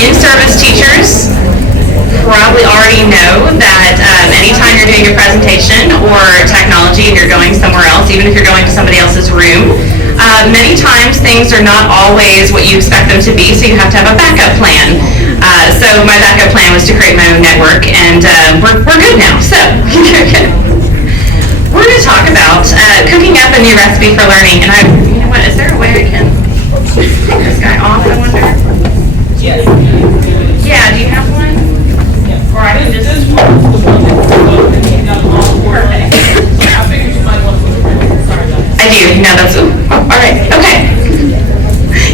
in-service teachers probably already know that anytime you're doing a presentation or technology and you're going somewhere else, even if you're going to somebody else's room, many times things are not always what you expect them to be, so you have to have a backup plan. So my backup plan was to create my own network, and we're good now. So we're going to talk about cooking up a new recipe for learning. And you know what, is there a way I can take this guy off, I wonder? Yeah, do you have one? Or I can just... Perfect. I do. No, that's... all right. Okay.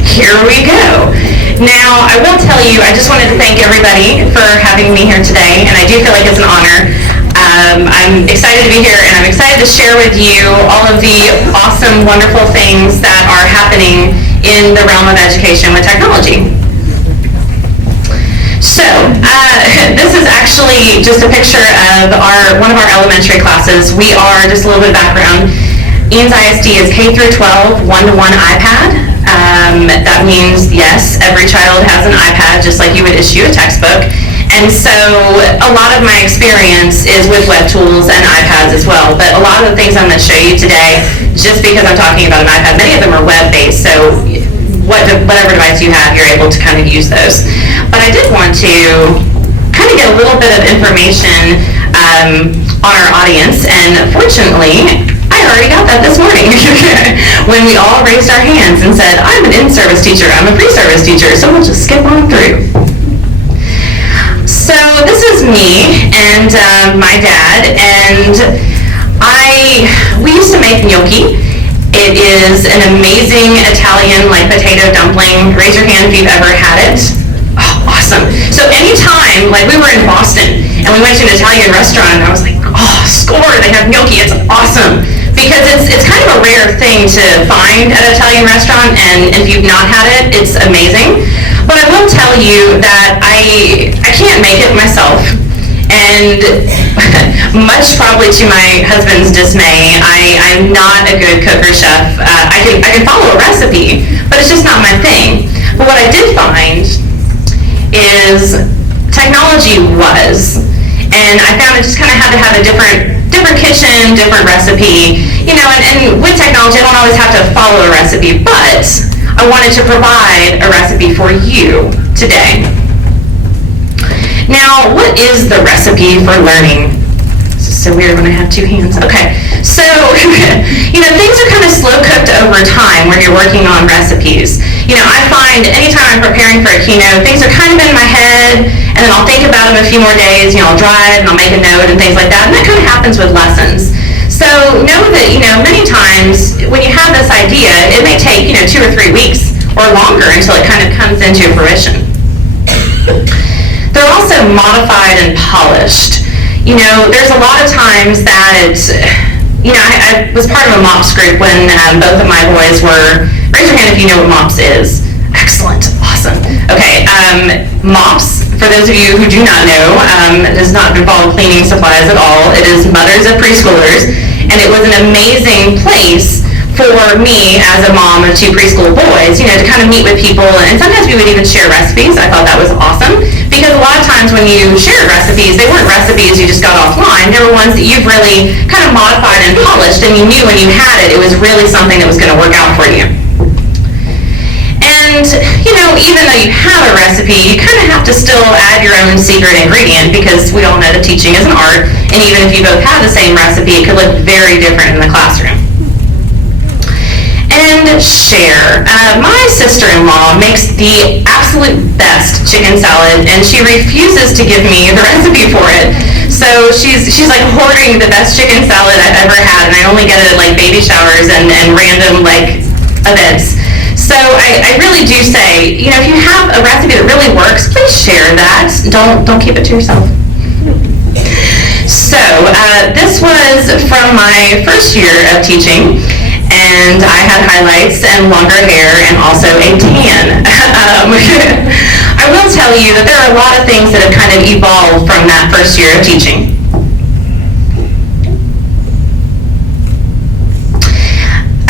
Here we go. Now, I will tell you, I just wanted to thank everybody for having me here today, and I do feel like it's an honor. I'm excited to be here, and I'm excited to share with you all of the awesome, wonderful things that are happening in the realm of education with technology. So, this is actually just a picture of one of our elementary classes. We are, just a little bit of background, Eanes ISD is K through 12, one-to-one iPad. That means, yes, every child has an iPad, just like you would issue a textbook. And so, a lot of my experience is with web tools and iPads as well. But a lot of the things I'm going to show you today, just because I'm talking about an iPad, many of them are web-based, so whatever device you have, you're able to kind of use those. But I did want to kind of get a little bit of information on our audience, and fortunately, I already got that this morning when we all raised our hands and said, I'm an in-service teacher, I'm a pre-service teacher, so we'll just skip on through. So this is me and my dad, and we used to make gnocchi. It is an amazing Italian like potato dumpling. Raise your hand if you've ever had it. Oh, awesome. So anytime, like we were in Boston and we went to an Italian restaurant and I was like, oh, score, they have gnocchi, it's awesome. Because it's kind of a rare thing to find at an Italian restaurant, and if you've not had it, it's amazing. But I will tell you that I can't make it myself. And much probably to my husband's dismay, I'm not a good cook or chef. I can follow a recipe, but it's just not my thing. But what I did find is technology was, and I found I just kind of had to have a different kitchen, different recipe, you know, and with technology I don't always have to follow a recipe, but I wanted to provide a recipe for you today. Now, what is the recipe for learning? This is so weird when I have two hands. Okay, so, you know, things are kind of slow cooked over time when you're working on recipes. You know, I find anytime I'm preparing for a keynote, things are kind of in my head, and then I'll think about them a few more days, you know, I'll drive and I'll make a note and things like that, and that kind of happens with lessons. So know that, you know, many times when you have this idea, it may take, you know, 2 or 3 weeks or longer until it kind of comes into fruition. They're also modified and polished. You know, there's a lot of times that, you know, I was part of a MOPS group when both of my boys were, raise your hand if you know what MOPS is. Excellent, awesome. Okay, MOPS, for those of you who do not know, does not involve cleaning supplies at all. It is mothers of preschoolers, and it was an amazing place for me as a mom of 2 preschool boys, you know, to kind of meet with people, and sometimes we would even share recipes. I thought that was awesome, because a lot of times when you shared recipes, they weren't recipes you just got offline. They were ones that you've really kind of modified and polished, and you knew when you had it, it was really something that was going to work out for you. And, you know, even though you have a recipe, you kind of have to still add your own secret ingredient, because we all know that teaching is an art, and even if you both have the same recipe, it could look very different in the classroom. And share. My sister-in-law makes the absolute best chicken salad, and she refuses to give me the recipe for it. So she's like hoarding the best chicken salad I've ever had, and I only get it at like baby showers and random like events. So I really do say, you know, if you have a recipe that really works, please share that. Don't keep it to yourself. So this was from my first year of teaching. And I had highlights and longer hair and also a tan. I will tell you that there are a lot of things that have kind of evolved from that first year of teaching.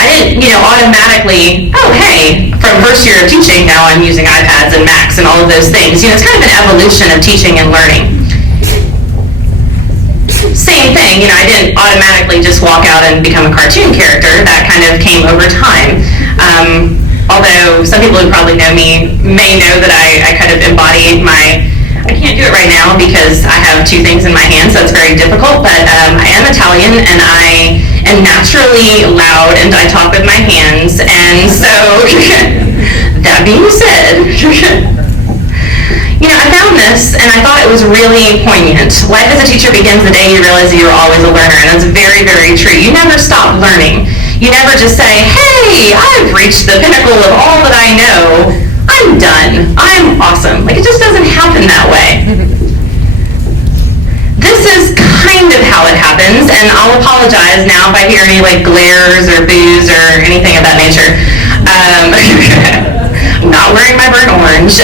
I didn't, you know, automatically, oh hey, from first year of teaching, now I'm using iPads and Macs and all of those things. It's kind of an evolution of teaching and learning. Same thing, I didn't automatically just walk out and become a cartoon character. That kind of came over time. Although some people who probably know me may know that I kind of embody I can't do it right now because I have two things in my hands, so it's very difficult, but I am Italian and I am naturally loud and I talk with my hands, and so that being said, I found this and I thought it was really poignant. Life as a teacher begins the day you realize that you're always a learner, and that's very, very true. You never stop learning. You never just say, hey, I've reached the pinnacle of all that I know. I'm done. I'm awesome. It just doesn't happen that way. This is kind of how it happens, and I'll apologize now if I hear any glares or boos or anything of that nature. I'm not wearing my burnt orange.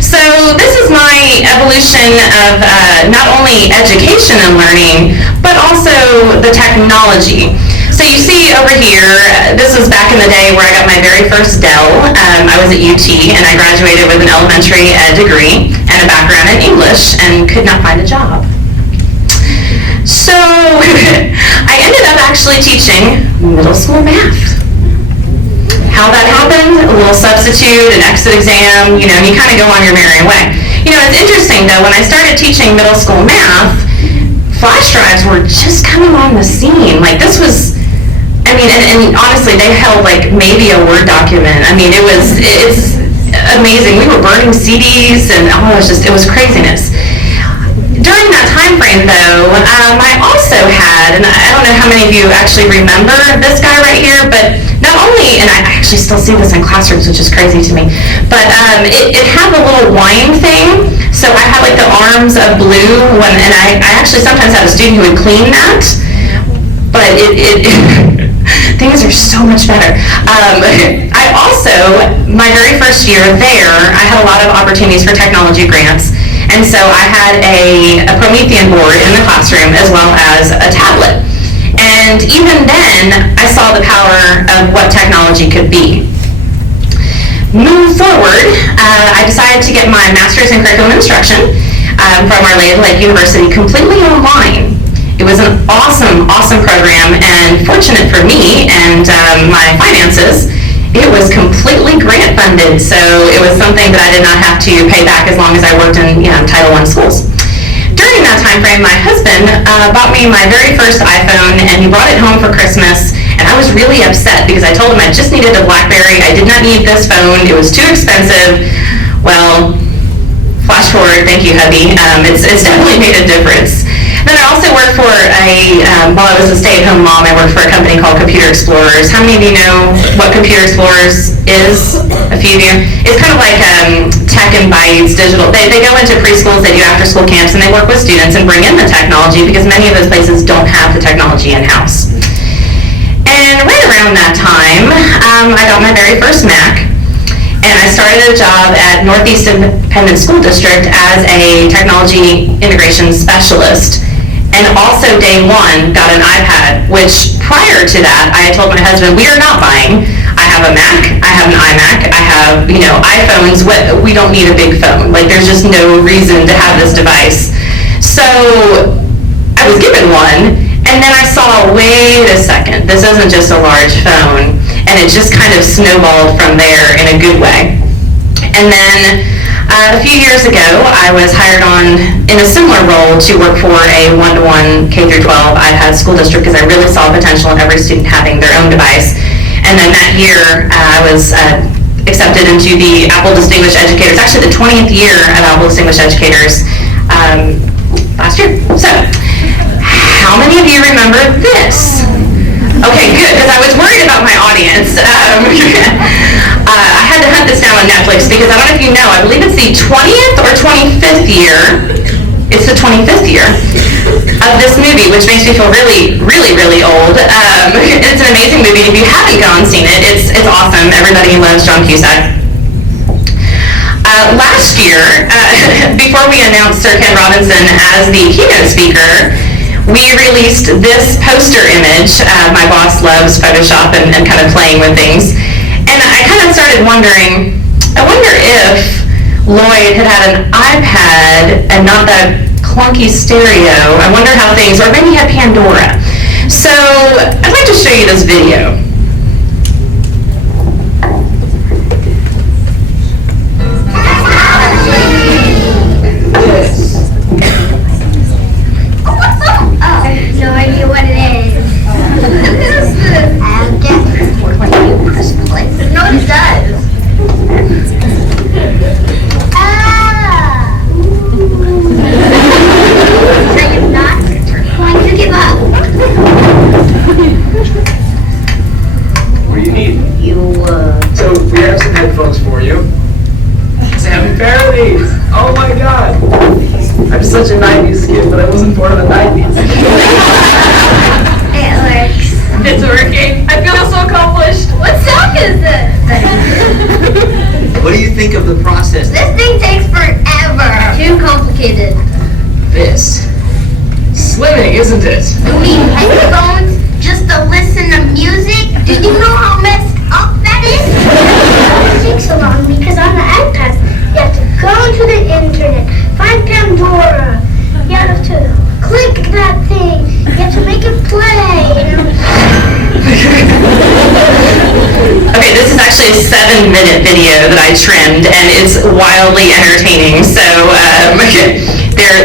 So this is my evolution of not only education and learning, but also the technology. So you see over here, this was back in the day where I got my very first Dell. I was at UT and I graduated with an elementary ed degree and a background in English and could not find a job. So I ended up actually teaching middle school math. How that happened, a little substitute, an exit exam, you kind of go on your merry way. It's interesting though, when I started teaching middle school math, flash drives were just coming on the scene. This was, and honestly, they held maybe a Word document. It's amazing. We were burning CDs and it was craziness. During that time frame though, I also had, and I don't know how many of you actually remember this guy right here, but not only, and I actually still see this in classrooms, which is crazy to me, but it had the little wine thing. So I had the arms of blue, and I actually sometimes had a student who would clean that, but things are so much better. I also, my very first year there, I had a lot of opportunities for technology grants, and so I had a Promethean board in the classroom as well as a tablet. And even then, I saw the power of what technology could be. Moving forward, I decided to get my master's in curriculum instruction from Our Lady of the Lake University completely online. It was an awesome, awesome program, and fortunate for me and my finances, it was completely grant funded, so it was something that I did not have to pay back as long as I worked in Title I schools. During that time frame, my husband bought me my very first iPhone, and he brought it home for Christmas, and I was really upset because I told him I just needed a BlackBerry. I did not need this phone. It was too expensive. Well, flash forward, thank you, hubby. It's definitely made a difference. Then I also worked for while I was a stay-at-home mom, I worked for a company called Computer Explorers. How many of you know what Computer Explorers is? A few of you? It's kind of like Tech and Bytes, digital. They go into preschools, they do after-school camps, and they work with students and bring in the technology because many of those places don't have the technology in-house. And right around that time, I got my very first Mac, and I started a job at Northeast Independent School District as a technology integration specialist. And also day one got an iPad, which prior to that, I had told my husband, we are not buying. I have a Mac, I have an iMac, I have, iPhones, we don't need a big phone. There's just no reason to have this device. So I was given one, and then I saw, wait a second, this isn't just a large phone. And it just kind of snowballed from there in a good way. And then a few years ago, I was hired on in a similar role to work for a one-to-one K-12 iPad school district because I really saw potential in every student having their own device. And then that year, I was accepted into the Apple Distinguished Educators, actually the 20th year of Apple Distinguished Educators last year. So, how many of you remember this? Okay, good, because I was worried about my audience. I had to hunt this down on Netflix because I don't know if you know, I believe it's the 20th or 25th year, it's the 25th year of this movie, which makes me feel really, really, really old. It's an amazing movie. If you haven't gone and seen it, it's awesome. Everybody loves John Cusack. Last year, before we announced Sir Ken Robinson as the keynote speaker, we released this poster image. My boss loves Photoshop and kind of playing with things. And And I kind of started wondering, I wonder if Lloyd had had an iPad and not that clunky stereo. I wonder how things, or maybe he had Pandora. So I'd like to show you this video. No idea what it is. Press play. No, it does. So you're not going to give up. What do you need? You, So we have some headphones for you. Sammy Parodies! Oh my god! I'm such a 90s kid, but I wasn't born in the 90s. It works. It's working. I feel so accomplished. What song is this? What do you think of the process? This thing takes forever. Too complicated. This. Slimming, isn't it? You mean headphones just to listen to music? Do you know how messed up that is? It takes so long because on the iPad you have to go to the internet, find Pandora, you have to click that thing, you have to make it play. Okay, this is actually a 7-minute video that I trimmed, and it's wildly entertaining. So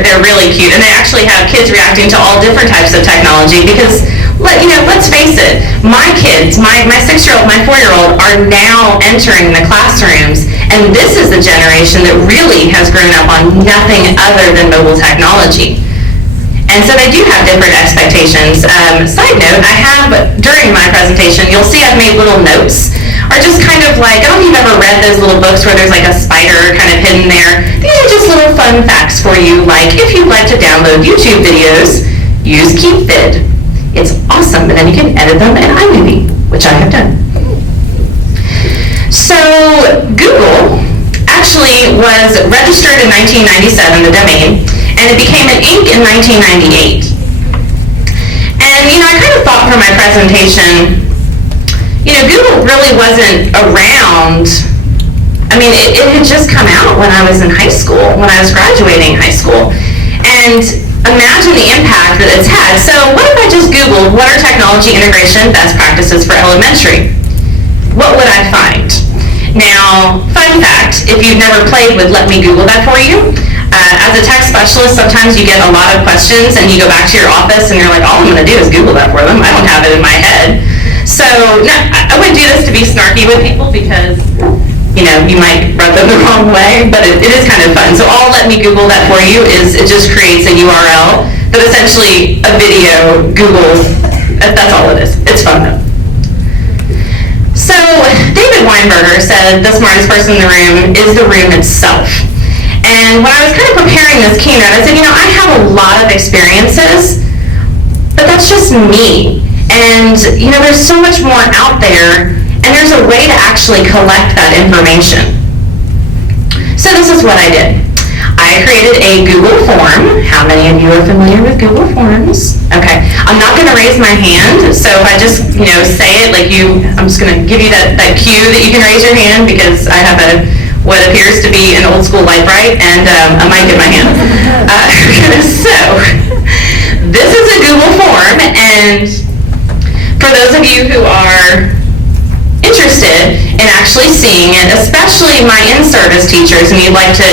they're really cute, and they actually have kids reacting to all different types of technology because, let's face it, my kids, my 6-year-old, my 4-year-old are now entering the classrooms, and this is the generation that really has grown up on nothing other than mobile technology. And so they do have different expectations. Side note, I have, during my presentation, you'll see I've made little notes, or just kind of like, I don't know if you've ever read those little books where there's like a spider kind of hidden there. These are just little fun facts for you, like if you'd like to download YouTube videos, use KeyFid. It's awesome, and then you can edit them in iMovie, which I have done. So Google actually was registered in 1997, the domain, and it became an Inc. in 1998. And, I kind of thought for my presentation, Google really wasn't around. I mean, it had just come out when I was in high school, when I was graduating high school. And imagine the impact that it's had. So what if I just Googled, what are technology integration best practices for elementary? What would I find? Now, fun fact, if you've never played with Let Me Google That For You, as a tech specialist, sometimes you get a lot of questions and you go back to your office and you're like, all I'm going to do is Google that for them. I don't have it in my head. So, no, I wouldn't do this to be snarky with people because, you might rub them the wrong way, but it is kind of fun. So all Let Me Google That For You is, it just creates a URL that essentially a video Googles. That's all it is. It's fun though. So David Weinberger said the smartest person in the room is the room itself. And when I was kind of preparing this keynote, I said, I have a lot of experiences, but that's just me. And, there's so much more out there, and there's a way to actually collect that information. So this is what I did. I created a Google form. How many of you are familiar with Google Forms? Okay, I'm not going to raise my hand, so if I just, say it I'm just going to give you that cue that you can raise your hand because I have what appears to be an old school light bright and a mic in my hand. So, this is a Google form, and for those of you who are interested in actually seeing it, especially my in-service teachers, and you'd like to,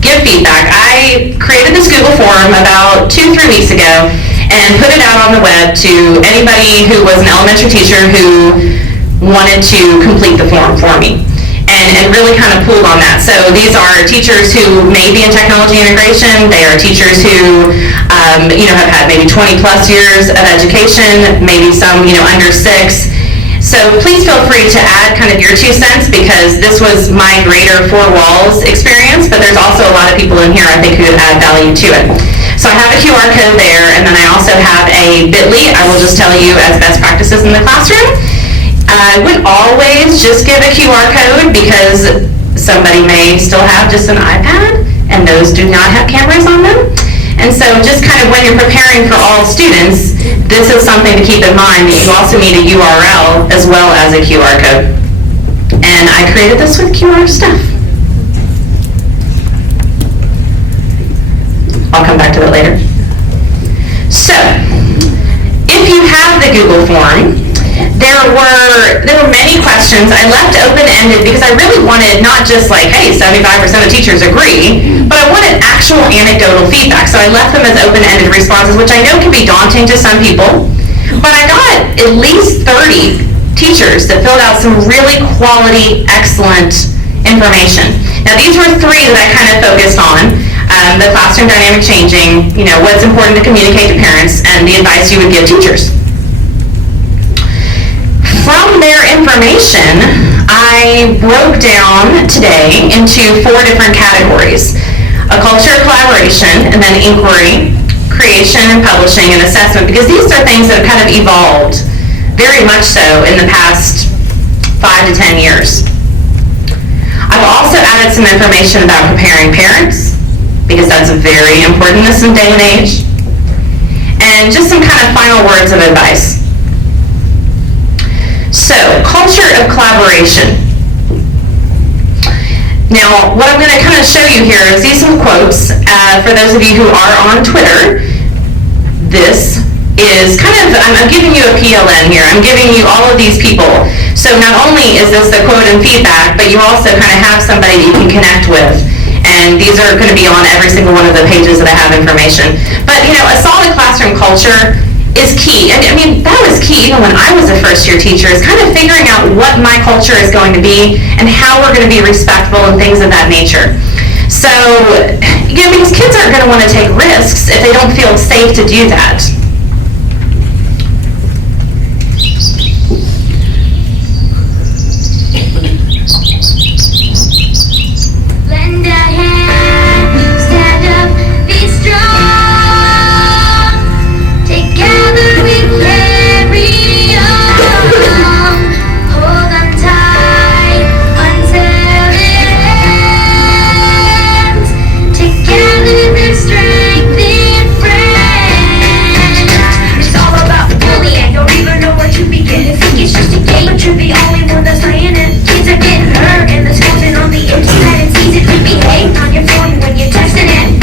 give feedback, I created this Google form about 2-3 weeks ago and put it out on the web to anybody who was an elementary teacher who wanted to complete the form for me. And really kind of pooled on that. So these are teachers who may be in technology integration. They are teachers who, have had maybe 20 plus years of education, maybe some, under 6. So please feel free to add kind of your 2 cents because this was my greater 4 walls experience, but there's also a lot of people in here I think who could add value to it. So I have a QR code there, and then I also have a bit.ly. I will just tell you as best practices in the classroom. I would always just give a QR code because somebody may still have just an iPad and those do not have cameras on them. And so just kind of when you're preparing for all students, this is something to keep in mind that you also need a URL as well as a QR code. And I created this with QR stuff. I'll come back to that later. So, if you have the Google form, there were many questions. I left open-ended because I really wanted not just like, hey, 75% of teachers agree, but I wanted actual anecdotal feedback. So I left them as open-ended responses, which I know can be daunting to some people. But I got at least 30 teachers that filled out some really quality, excellent information. Now these were three that I kind of focused on. The classroom dynamic changing, what's important to communicate to parents, and the advice you would give teachers. From their information, I broke down today into 4 different categories. A culture of collaboration, and then inquiry, creation and publishing, and assessment, because these are things that have kind of evolved very much so in the past 5 to 10 years. I've also added some information about preparing parents, because that's very important in this day and age, and just some kind of final words of advice. So, culture of collaboration. Now, what I'm going to kind of show you here is these some quotes. For those of you who are on Twitter, this is kind of, I'm giving you a PLN here. I'm giving you all of these people. So not only is this the quote and feedback, but you also kind of have somebody that you can connect with. And these are going to be on every single one of the pages that I have information. But, a solid classroom culture is key. And I mean, that was key even when I was a first-year teacher, is kind of figuring out what my culture is going to be and how we're going to be respectful and things of that nature. So, because kids aren't going to want to take risks if they don't feel safe to do that. Lend a hand, stand up, be strong. Together we carry on. Hold on tight until it ends. Together there's strength in friends. It's all about bullying, don't even know where to begin. You think it's just a game, but you're the only one that's playing it. Kids are getting hurt and the schools and on the internet. It's easy to behave on your phone when you're texting it.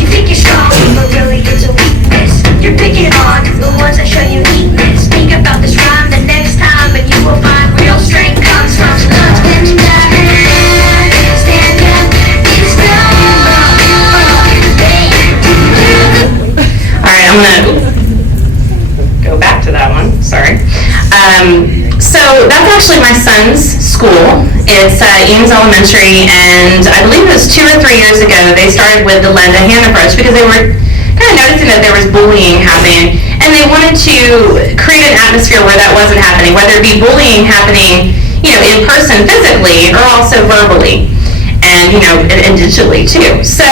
You think you're strong, but really it's a weakness. You're picking on the ones that show you weakness. Think about this rhyme the next time, and you will find real strength comes from love. Lend a hand, stand up, be strong. All right, I'm going to go back to that one. Sorry. So that's actually my son's school. It's Eames Elementary, and I believe it was 2 or 3 years ago they started with the lend a hand approach because they were kind of noticing that there was bullying happening, and they wanted to create an atmosphere where that wasn't happening, whether it be bullying happening, in person physically or also verbally. And digitally too. So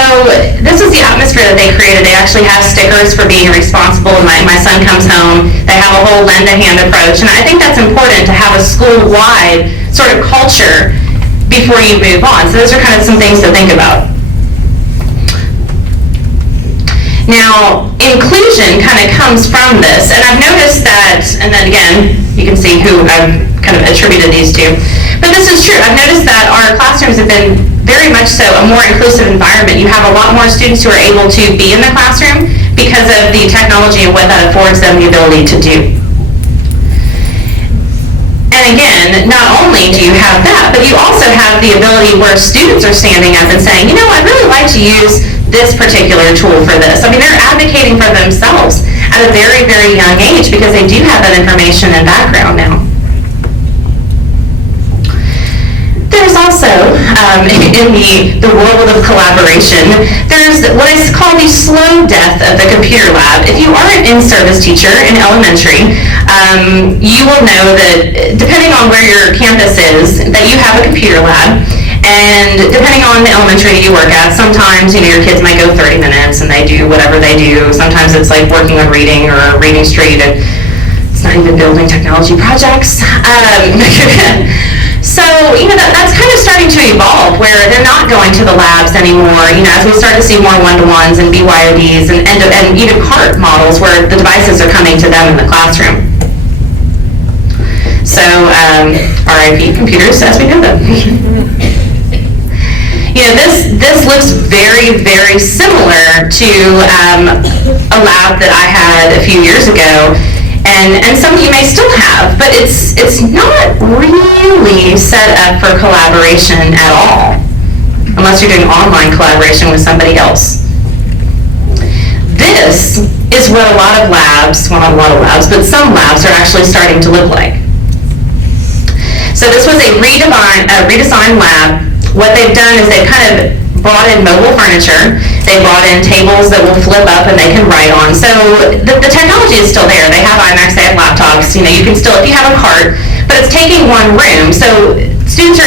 this is the atmosphere that they created. They actually have stickers for being responsible. My son comes home. They have a whole lend a hand approach, and I think that's important to have a school-wide sort of culture before you move on. So those are kind of some things to think about. Now, inclusion kind of comes from this, and I've noticed that, and then again, you can see who I've kind of attributed these to, but this is true. I've noticed that our classrooms have been very much so a more inclusive environment. You have a lot more students who are able to be in the classroom because of the technology and what that affords them the ability to do. And again, not only do you have that, but you also have the ability where students are standing up and saying, I'd really like to use this particular tool for this. I mean, they're advocating for themselves at a very, very young age because they do have that information and background now. There's also, in the world of collaboration, there's what is called the slow death of the computer lab. If you are an in-service teacher in elementary, you will know that depending on where your campus is, that you have a computer lab. And depending on the elementary you work at, sometimes, your kids might go 30 minutes and they do whatever they do. Sometimes it's like working on reading or reading street, and it's not even building technology projects. So, that's kind of starting to evolve where they're not going to the labs anymore, as we start to see more one-to-ones and BYODs and even CART models where the devices are coming to them in the classroom. So, RIP computers as we know them. This looks very, very similar to a lab that I had a few years ago, and some of you may still have, but it's not really set up for collaboration at all, unless you're doing online collaboration with somebody else. This is what a lot of labs, well, not a lot of labs, but some labs are actually starting to look like. So this was a redesigned lab. What they've done is they've kind of brought in mobile furniture. They brought in tables that will flip up and they can write on. So the technology is still there. They have iMacs, they have laptops. You can still, if you have a cart, but it's taking one room. So teachers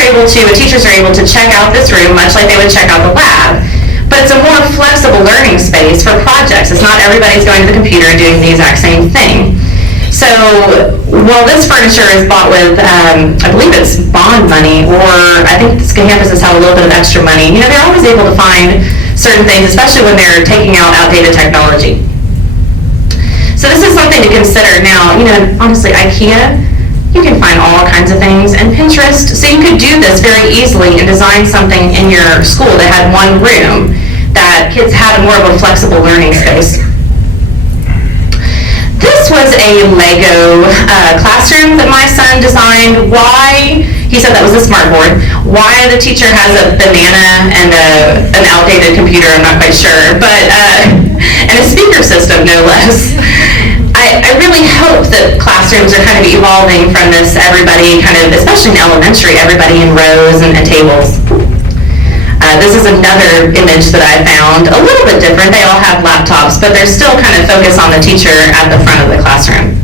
are able to check out this room much like they would check out the lab. But it's a more flexible learning space for projects. It's not everybody's going to the computer and doing the exact same thing. So while this furniture is bought with, I believe it's bond money, or I think campuses have a little bit of extra money, they're always able to find certain things, especially when they're taking out outdated technology. So this is something to consider. Now, honestly, IKEA, you can find all kinds of things, and Pinterest, so you could do this very easily and design something in your school that had one room that kids had more of a flexible learning space. This was a Lego classroom that my son designed. Why? He said that was a smart board. Why the teacher has a banana and an outdated computer, I'm not quite sure, but and a speaker system, no less. I really hope that classrooms are kind of evolving from this, everybody kind of, especially in elementary, everybody in rows and tables. This is another image that I found, a little bit different. They all have laptops, but they're still kind of focused on the teacher at the front of the classroom.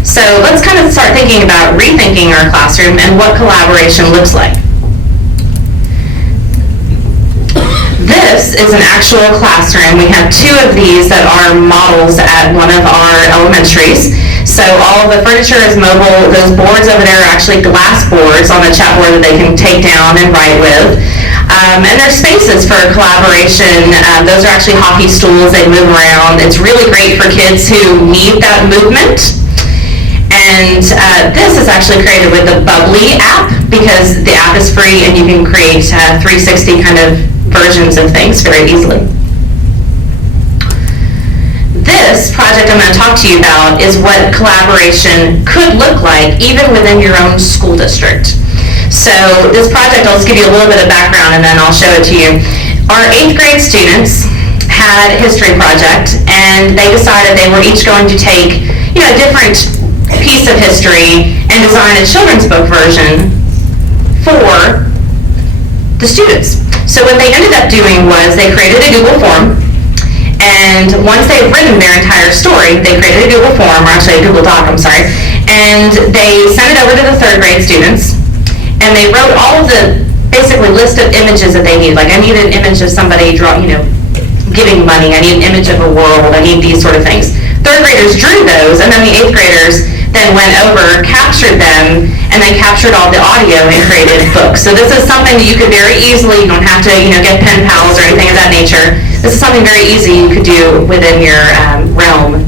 So let's kind of start thinking about rethinking our classroom and what collaboration looks like. This is an actual classroom. We have two of these that are models at one of our elementaries. So all of the furniture is mobile. Those boards over there are actually glass boards on the chalkboard that they can take down and write with. And there's spaces for collaboration. Those are actually hockey stools. They move around. It's really great for kids who need that movement. And this is actually created with the Bubbly app, because the app is free and you can create 360 kind of versions of things very easily. This project I'm going to talk to you about is what collaboration could look like even within your own school district. So this project, I'll just give you a little bit of background and then I'll show it to you. Our 8th grade students had a history project, and they decided they were each going to take a different piece of history and design a children's book version for the students. So what they ended up doing was they created a Google form, and once they've written their entire story, they created a Google form, or actually a Google Doc, I'm sorry, and they sent it over to the 3rd grade students, and they wrote all of the basically list of images that they need. Like, I need an image of somebody giving money, I need an image of a world, I need these sort of things. 3rd graders drew those, and then the 8th graders then went over, captured them, and then captured all the audio and created books. So this is something that you could very easily, you don't have to get pen pals or anything of that nature. This is something very easy you could do within your realm.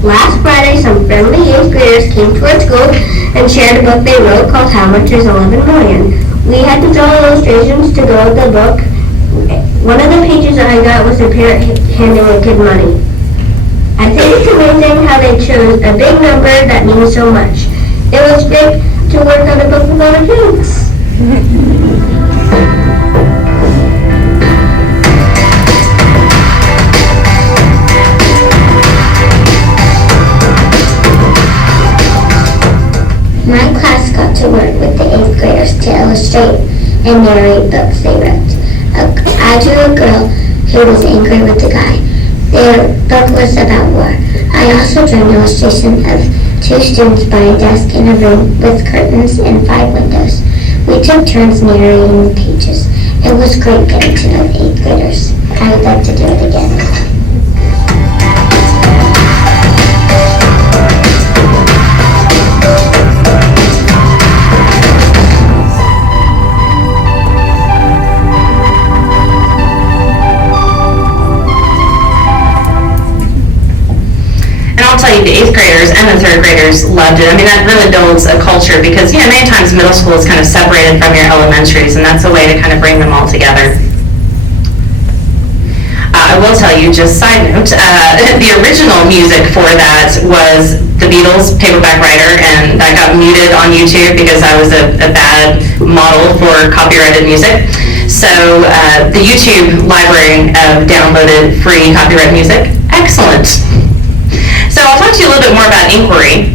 Last Friday, some friendly 8th graders came to our school and shared a book they wrote called How Much Is 11 Million. We had to draw illustrations to go with the book. One of the pages that I got was a parent handing a kid money. I think it's amazing how they chose a big number that means so much. It was great to work on a book with other kids. My class got to work with the 8th graders to illustrate and narrate books they wrote. I drew a girl who was angry with the guy. Their book was about war. I also drew an illustration of 2 students by a desk in a room with curtains and 5 windows. We took turns narrating the pages. It was great getting to know the 8th graders. I would like to do it again. The 8th graders and the 3rd graders loved it. I mean, that really builds a culture because, many times middle school is kind of separated from your elementaries, and that's a way to kind of bring them all together. I will tell you, just side note, the original music for that was the Beatles' Paperback Writer, and that got muted on YouTube because I was a bad model for copyrighted music. So the YouTube library of downloaded free copyright music, excellent. So I'll talk to you a little bit more about inquiry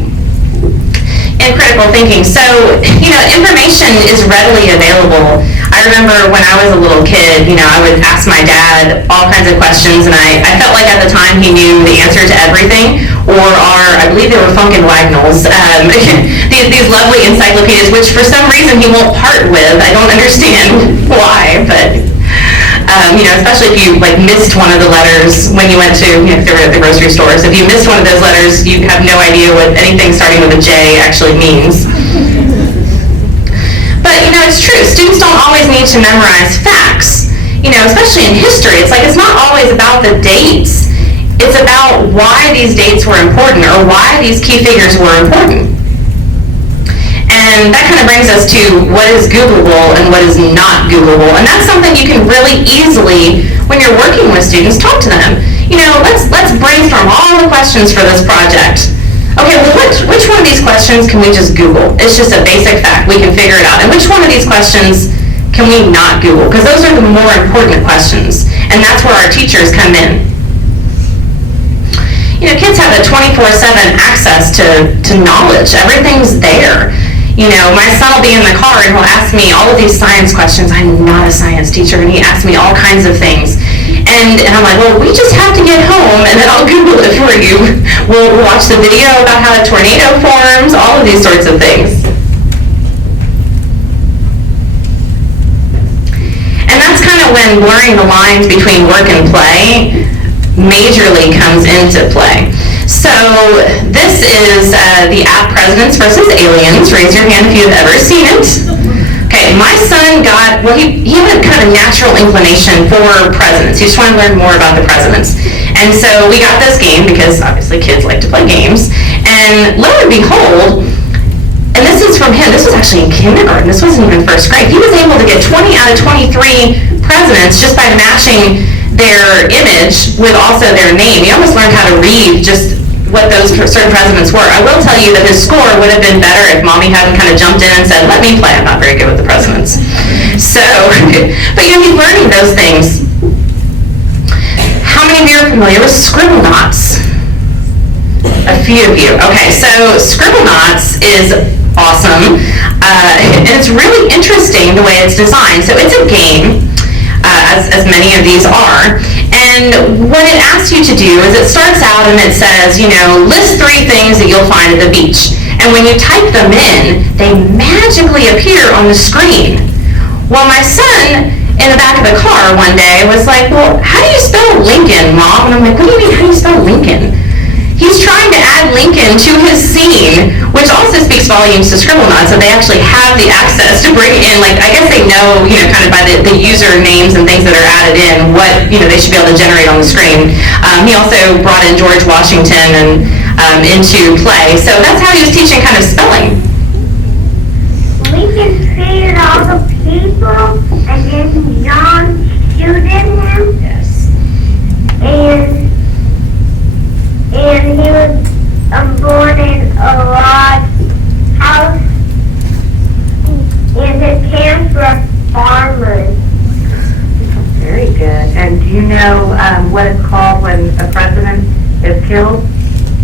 and critical thinking. So, information is readily available. I remember when I was a little kid, I would ask my dad all kinds of questions, and I felt like at the time he knew the answer to everything, or I believe they were Funk and Wagnalls, these lovely encyclopedias, which for some reason he won't part with. I don't understand why, but... especially if you missed one of the letters when you went to, if they were at the grocery stores. If you missed one of those letters, you have no idea what anything starting with a J actually means. But, it's true. Students don't always need to memorize facts. Especially in history, it's not always about the dates. It's about why these dates were important or why these key figures were important. And that kind of brings us to what is Googleable and what is not Googleable. And that's something you can really easily, when you're working with students, talk to them. Let's brainstorm all the questions for this project. Okay, well, which one of these questions can we just Google? It's just a basic fact. We can figure it out. And which one of these questions can we not Google? Because those are the more important questions. And that's where our teachers come in. Kids have a 24/7 access to knowledge. Everything's there. My son will be in the car and he'll ask me all of these science questions. I'm not a science teacher, and he asks me all kinds of things. And I'm like, well, we just have to get home, and then I'll Google it for you. We'll watch the video about how a tornado forms, all of these sorts of things. And that's kind of when blurring the lines between work and play majorly comes into play. So this is the app Presidents versus Aliens. Raise your hand if you've ever seen it. Okay, my son he had a kind of natural inclination for presidents. He just wanted to learn more about the presidents. And so we got this game because obviously kids like to play games. And lo and behold, and this is from him, this was actually in kindergarten, this wasn't even first grade. He was able to get 20 out of 23 presidents just by matching their image with also their name. He almost learned how to read just what those certain presidents were. I will tell you that his score would have been better if mommy hadn't kind of jumped in and said, let me play, I'm not very good with the presidents. So, but he's learning those things. How many of you are familiar with Scribblenauts? A few of you. Okay, so Scribblenauts is awesome, and it's really interesting the way it's designed. So it's a game, as many of these are, and what it asks you to do is it starts out and it says, list 3 things that you'll find at the beach. And when you type them in, they magically appear on the screen. Well, my son in the back of the car one day was like, well, how do you spell Lincoln, Mom? And I'm like, what do you mean, how do you spell Lincoln? He's trying to add Lincoln to his scene, which also speaks volumes to Scribblenauts, so they actually have the access to bring in, I guess they know, kind of by the user names and things that are added in, what, they should be able to generate on the screen. He also brought in George Washington and into play, so that's how he was teaching kind of spelling. Lincoln created all the people, and then John shooted him. Yes. And he was born in a log house, and his parents were farmers. Very good. And do you know what it's called when a president is killed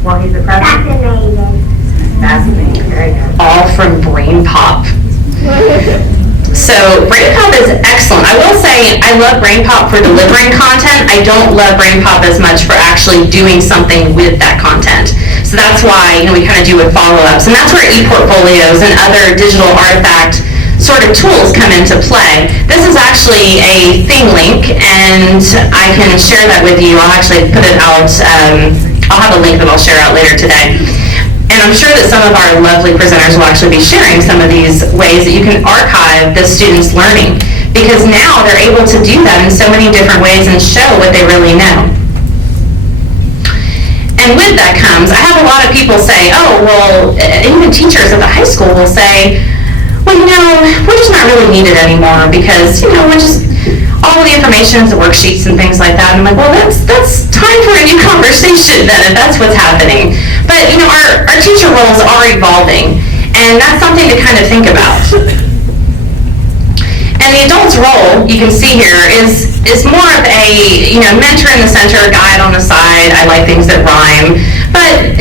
while he's a president? Fascinating. Fascinating. Very good. All from Brain Pop. So Brain Pop is excellent. I will say say I love Brain Pop for delivering content. I don't love Brain Pop as much for actually doing something with that content. So that's why, we kind of do with follow-ups. And that's where e-portfolios and other digital artifact sort of tools come into play. This is actually a thing link, and I can share that with you. I'll actually put it out. I'll have a link that I'll share out later today. And I'm sure that some of our lovely presenters will actually be sharing some of these ways that you can archive the students' learning, because now they're able to do that in so many different ways and show what they really know. And with that comes, I have a lot of people say, oh, well, even teachers at the high school will say, well, we're just not really needed anymore because, we're just, all of the information is the worksheets and things like that. And I'm like, well, that's time for a new conversation then, if that's what's happening. But, our teacher roles are evolving, and that's something to kind of think about. And the adult's role, you can see here, is more of a, mentor in the center, guide on the side. I like things that rhyme. But,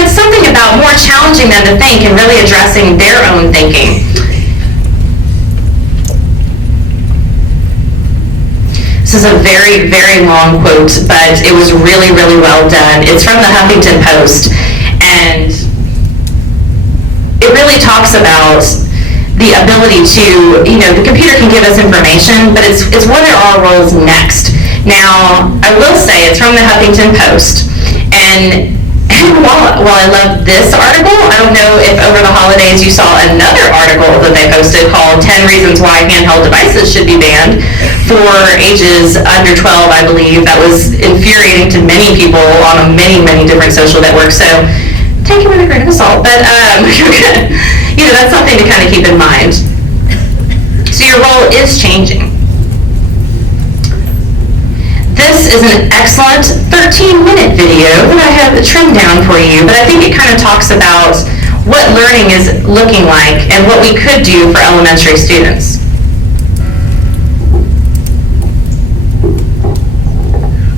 it's something about more challenging them to think and really addressing their own thinking. This is a very, very long quote, but it was really, really well done. It's from the Huffington Post, and it really talks about the ability to, the computer can give us information, but it's what are our roles next. Now, I will say it's from the Huffington Post, and while I love this article, I don't know if over the holidays you saw another article that they posted called 10 Reasons Why Handheld Devices Should Be Banned for ages under 12, I believe. That was infuriating to many people on many, many different social networks. So take it with a grain of salt, but that's something to kind of keep in mind. So your role is changing. This is an excellent 13-minute video that I have trimmed down for you, but I think it kind of talks about what learning is looking like and what we could do for elementary students.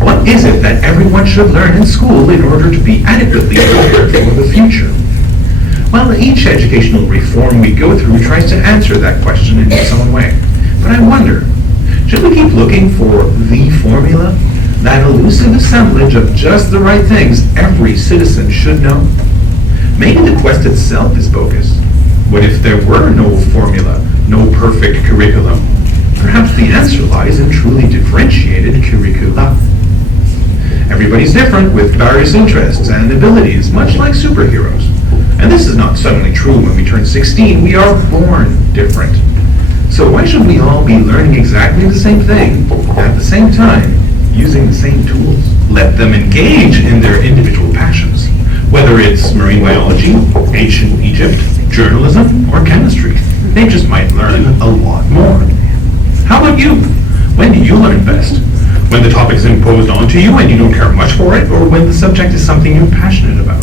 What is it that everyone should learn in school in order to be adequately prepared for the future? Well, each educational reform we go through tries to answer that question in its own way. But I wonder, should we keep looking for the formula? That elusive assemblage of just the right things every citizen should know? Maybe the quest itself is bogus. What if there were no formula, no perfect curriculum? Perhaps the answer lies in truly differentiated curricula. Everybody's different with various interests and abilities, much like superheroes. And this is not suddenly true when we turn 16. We are born different. So why should we all be learning exactly the same thing at the same time, using the same tools? Let them engage in their individual passions, whether it's marine biology, ancient Egypt, journalism, or chemistry. They just might learn a lot more. How about you? When do you learn best? When the topic is imposed onto you and you don't care much for it, or when the subject is something you're passionate about?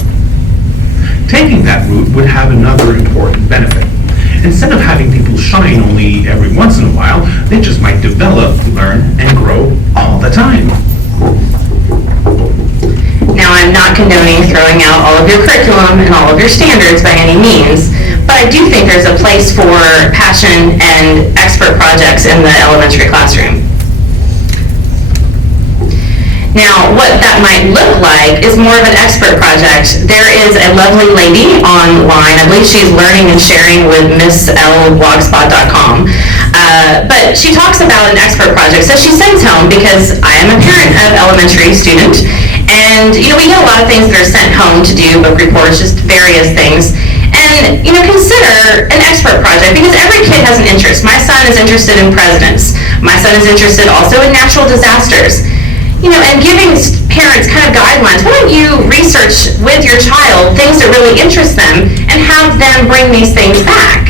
Taking that route would have another important benefit. Instead of having people shine only every once in a while, they just might develop, learn, and grow all the time. Now, I'm not condoning throwing out all of your curriculum and all of your standards by any means, but I do think there's a place for passion and expert projects in the elementary classroom. Now, what that might look like is more of an expert project. There is a lovely lady online, I believe she's learning and sharing with misslblogspot.com, but she talks about an expert project. So she sends home, because I am a parent of elementary student, and we get a lot of things that are sent home to do, book reports, just various things. And, consider an expert project, because every kid has an interest. My son is interested in presidents. My son is interested also in natural disasters. And giving parents kind of guidelines. Why don't you research with your child things that really interest them and have them bring these things back?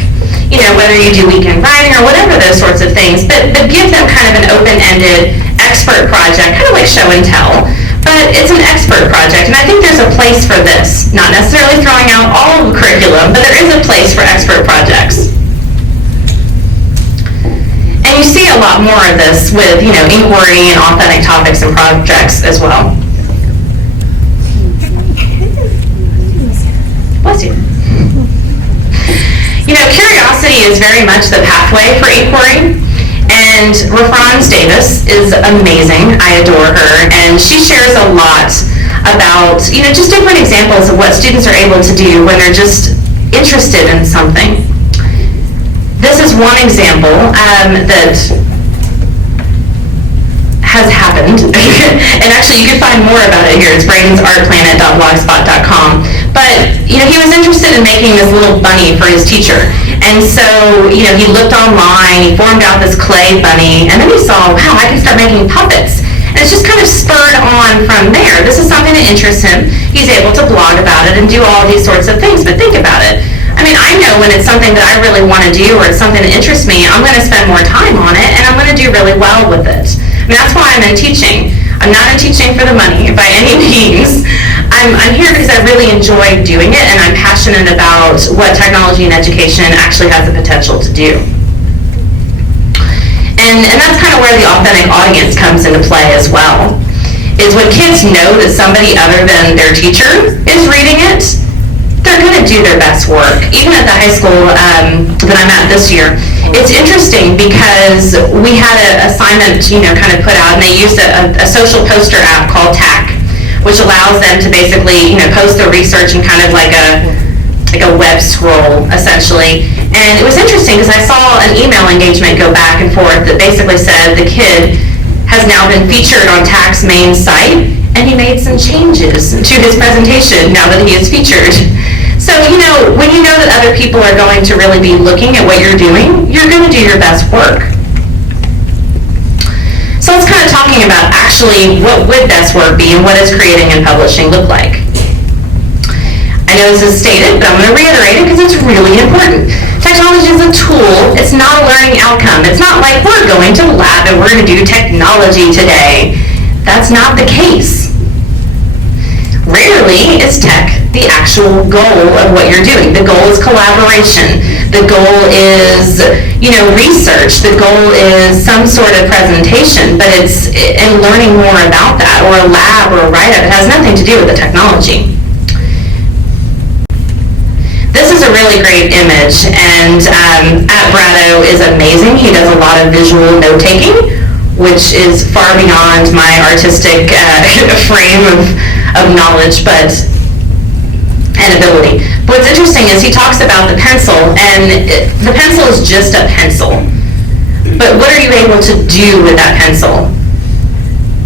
Whether you do weekend writing or whatever, those sorts of things, but give them kind of an open-ended expert project, kind of like show and tell. But it's an expert project, and I think there's a place for this. Not necessarily throwing out all of the curriculum, but there is a place for expert projects. And you see a lot more of this with, inquiry and authentic topics and projects as well. Bless you. Curiosity is very much the pathway for inquiry. And And Refrans Davis is amazing. I adore her, and she shares a lot about, just different examples of what students are able to do when they're just interested in something. This is one example that has happened, and actually you can find more about it here. It's brayden'sartplanet.blogspot.com. But, he was interested in making this little bunny for his teacher. And so, he looked online, he formed out this clay bunny, and then he saw, wow, I can start making puppets. And it's just kind of spurred on from there. This is something that interests him. He's able to blog about it and do all these sorts of things, but think about it. I know when it's something that I really want to do or it's something that interests me, I'm going to spend more time on it, and I'm going to do really well with it. That's why I'm in teaching. I'm not in teaching for the money by any means. I'm here because I really enjoy doing it, and I'm passionate about what technology and education actually has the potential to do. And that's kind of where the authentic audience comes into play as well, is when kids know that somebody other than their teacher is reading it, they're going to do their best work. Even at the high school that I'm at this year, it's interesting because we had an assignment, kind of put out, and they used a social poster app called TAC, which allows them to basically, post their research in kind of like a web scroll, essentially. And it was interesting because I saw an email engagement go back and forth that basically said the kid has now been featured on TAC's main site, and he made some changes to his presentation now that he is featured. So, when you know that other people are going to really be looking at what you're doing, you're going to do your best work. So let's kind of talking about actually what would best work be and what does creating and publishing look like. I know this is stated, but I'm going to reiterate it because it's really important. Technology is a tool. It's not a learning outcome. It's not like we're going to the lab and we're going to do technology today. That's not the case. Rarely is tech the actual goal of what you're doing. The goal is collaboration. The goal is, research. The goal is some sort of presentation, but it's in learning more about that, or a lab or a write-up. It has nothing to do with the technology. This is a really great image, and Brado is amazing. He does a lot of visual note-taking, which is far beyond my artistic frame of knowledge and ability. But what's interesting is he talks about the pencil, and the pencil is just a pencil. But what are you able to do with that pencil?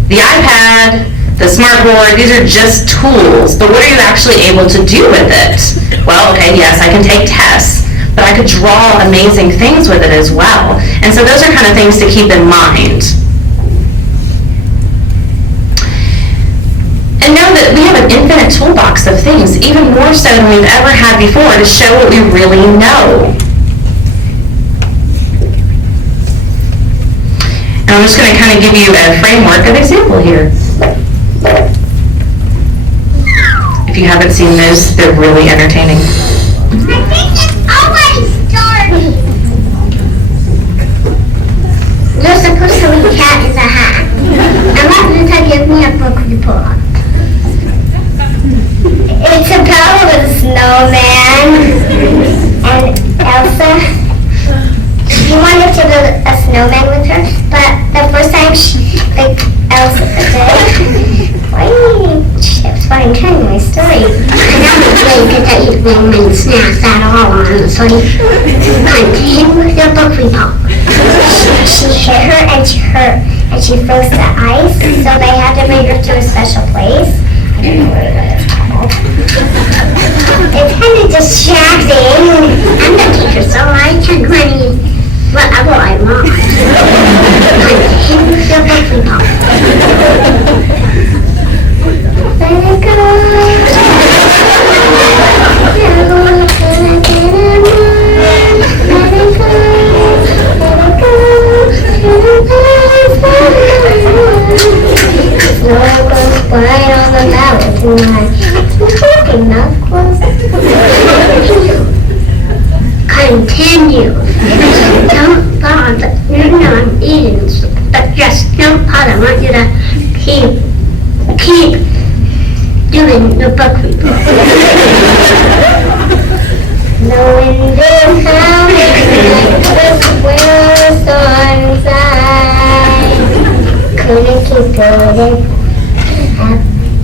The iPad, the smartboard, these are just tools, but what are you actually able to do with it? Well, okay, yes, I can take tests, but I could draw amazing things with it as well. And so those are kind of things to keep in mind. And know that we have an infinite toolbox of things, even more so than we've ever had before, to show what we really know. And I'm just going to kind of give you a framework of example here. If you haven't seen those, they're really entertaining. I think it's already started. You're supposed to read cat is a hat. I'm not going to give me a book report. It's about a snowman and Elsa. She wanted to build a snowman with her, but the first time Elsa did, she was fine telling my story. And I'm not going to tell you when snacks at all, honestly. Continue with your book report. She hit her and she hurt, and she froze the ice, so they had to bring her to a special place. I don't know what it was called. It's kind of distracting. I'm the teacher, so I can really whatever I want. Continue with your book report. Let it go. Continue. Don't bother. No, I'm eating, but just don't bother. I want you to keep doing the book report. The wind is howling, the squirrels on side.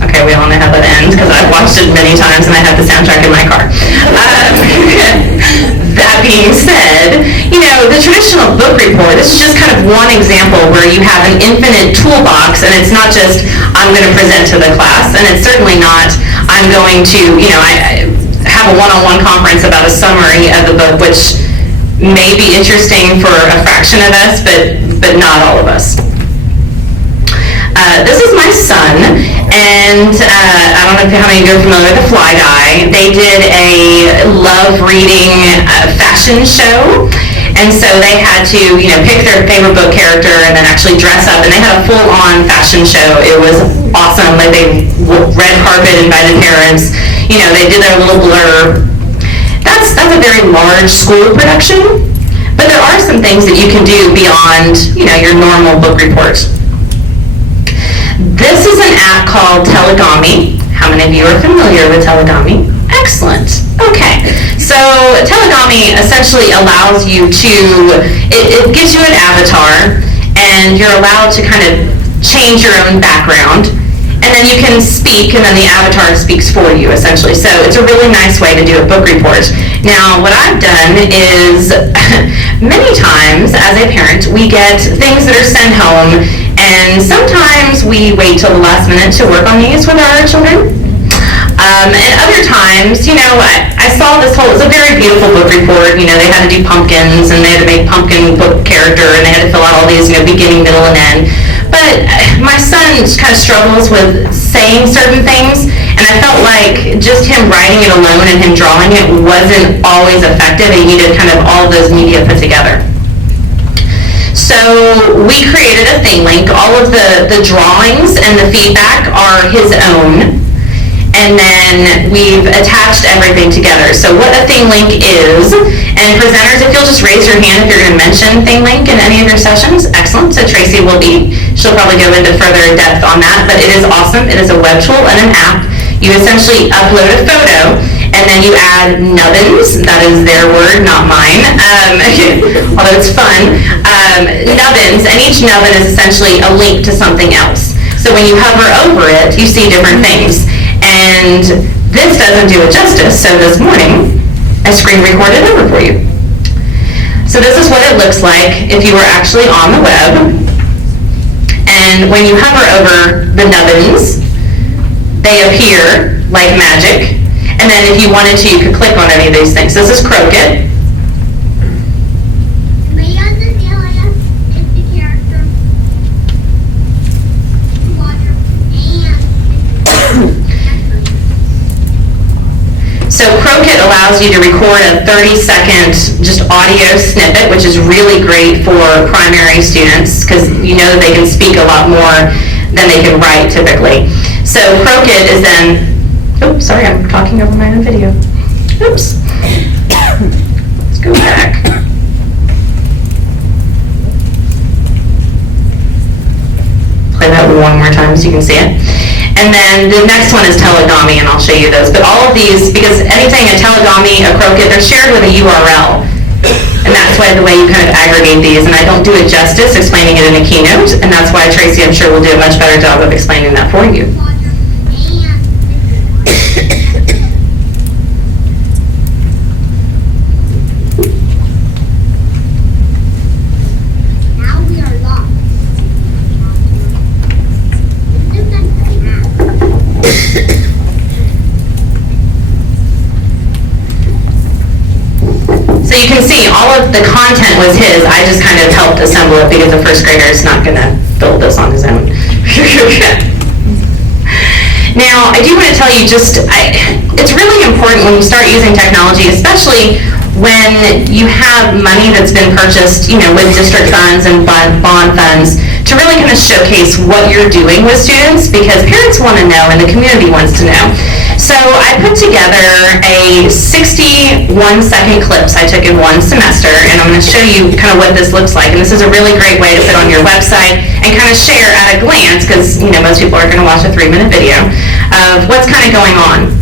Okay, we all know how that ends because I've watched it many times and I have the soundtrack in my car. That being said, the traditional book report, this is just kind of one example where you have an infinite toolbox, and it's not just, I'm going to present to the class, and it's certainly not, I'm going to, I have a one-on-one conference about a summary of the book, which may be interesting for a fraction of us, but not all of us. This is my son, and I don't know how many of you are familiar with The Fly Guy. They did a love reading fashion show, and so they had to, pick their favorite book character and then actually dress up, and they had a full-on fashion show. It was awesome. Like, they red carpet invited parents. They did their little blurb. That's a very large school production, but there are some things that you can do beyond, your normal book report. This is an app called Telegami. How many of you are familiar with Telegami? Excellent. Okay. So Telegami essentially allows you to, it gives you an avatar, and you're allowed to kind of change your own background, and then you can speak, and then the avatar speaks for you, essentially. So it's a really nice way to do a book report. Now, what I've done is, many times as a parent, we get things that are sent home, and sometimes we wait till the last minute to work on these with our children. And other times, I saw this whole, it was a very beautiful book report. They had to do pumpkins, and they had to make pumpkin book character, and they had to fill out all these, beginning, middle, and end. But my son kind of struggles with saying certain things, and I felt like just him writing it alone and him drawing it wasn't always effective. He needed kind of all of those media put together. So we created a thing link. All of the drawings and the feedback are his own. And then we've attached everything together. So what a thing link is, and presenters, if you'll just raise your hand if you're going to mention thing link in any of your sessions, excellent. So Tracy she'll probably go into further depth on that, but it is awesome. It is a web tool and an app. You essentially upload a photo, and then you add nubbins. That is their word, not mine, although it's fun. Nubbins, and each nubbin is essentially a link to something else. So when you hover over it, you see different things. And this doesn't do it justice, so this morning, I screen recorded over for you. So this is what it looks like if you were actually on the web. And when you hover over the nubbins, they appear like magic. And then if you wanted to, you could click on any of these things. This is Croquet. So Croquet allows you to record a 30-second just audio snippet, which is really great for primary students because that they can speak a lot more than they can write typically. So Croquet is then, oops, sorry, I'm talking over my own video. Oops. Let's go back. Play that one more time so you can see it. And then the next one is Telegami, and I'll show you those. But all of these, because anything, a Telegami, a Croquet, they're shared with a URL. And that's why the way you kind of aggregate these, and I don't do it justice explaining it in a keynote, and that's why Tracy, I'm sure, will do a much better job of explaining that for you. So you can see all of the content was his. I just kind of helped assemble it because a first grader is not going to build this on his own. Now, I do want to tell you it's really important when you start using technology, especially when you have money that's been purchased, with district funds and bond funds, to really kind of showcase what you're doing with students because parents want to know and the community wants to know. So I put together a 61-second clips I took in one semester, and I'm going to show you kind of what this looks like. And this is a really great way to put on your website and kind of share at a glance, because most people are going to watch a 3-minute video, of what's kind of going on.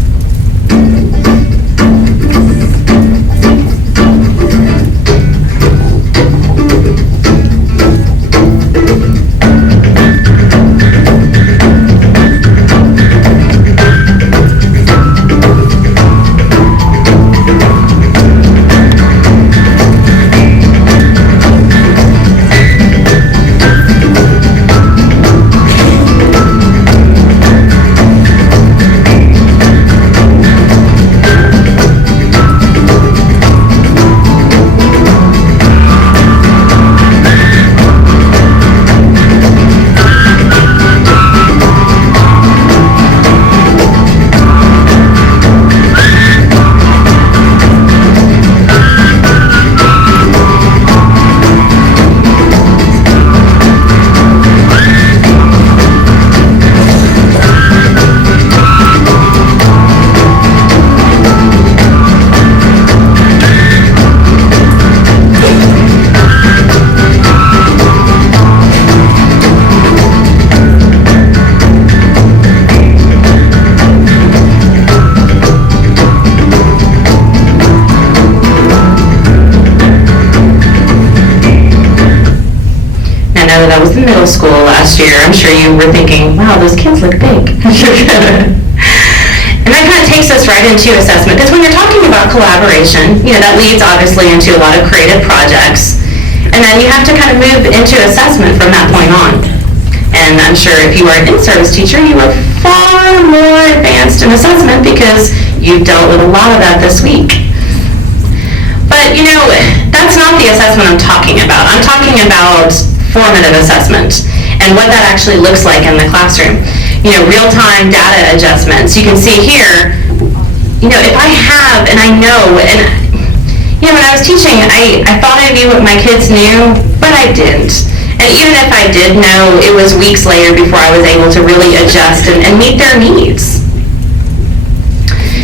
that was the middle school last year. I'm sure you were thinking, wow, those kids look big. And that kind of takes us right into assessment, because when you're talking about collaboration, that leads obviously into a lot of creative projects. And then you have to kind of move into assessment from that point on. And I'm sure if you are an in-service teacher, you are far more advanced in assessment because you dealt with a lot of that this week. But, that's not the assessment I'm talking about. I'm talking about formative assessment and what that actually looks like in the classroom. Real-time data adjustments. You can see here, if I have, and I know, and when I was teaching, I thought I knew what my kids knew, but I didn't. And even if I did know, it was weeks later before I was able to really adjust and meet their needs.